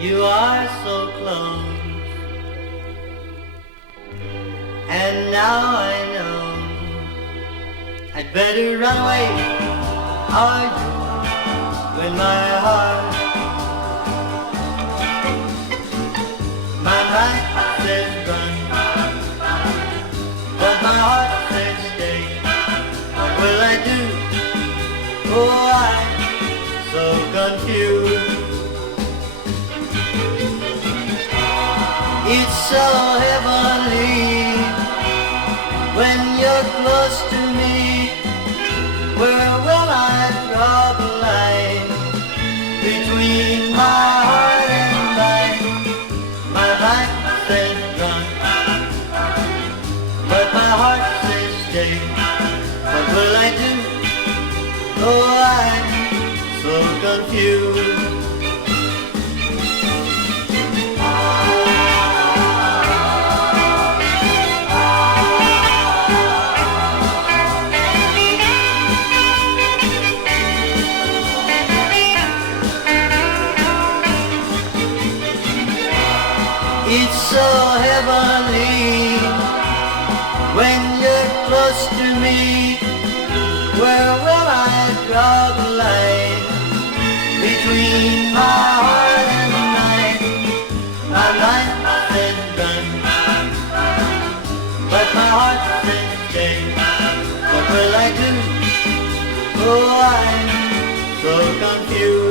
You are so close, and now I know I'd better run away or win my heart. My mind says run, but my heart says stay. What will I do? Oh, I'm so confused. It's so heavenly when you're close to me. Where will I draw the line between my heart and mine? My mind says run, but my heart says stay. What will I do? Oh, I'm so confused. It's so heavenly when you're close to me. Where will I draw the line between my heart and mine? My mind says run, but my heart says stay. What will I do? Oh, I'm so confused.